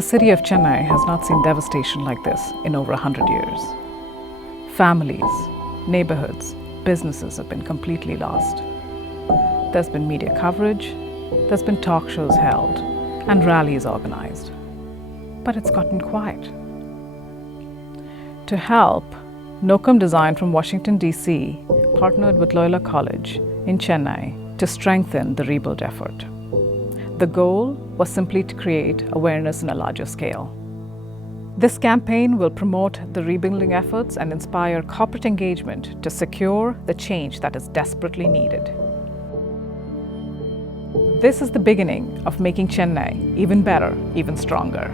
The city of Chennai has not seen devastation like this in over 100 years. Families, neighborhoods, businesses have been completely lost. There's been media coverage, there's been talk shows held, and rallies organized. But it's gotten quiet. To help, Nokkam Design from Washington, D.C. partnered with Loyola College in Chennai to strengthen the rebuild effort. The goal was simply to create awareness on a larger scale. This campaign will promote the rebuilding efforts and inspire corporate engagement to secure the change that is desperately needed. This is the beginning of making Chennai even better, even stronger.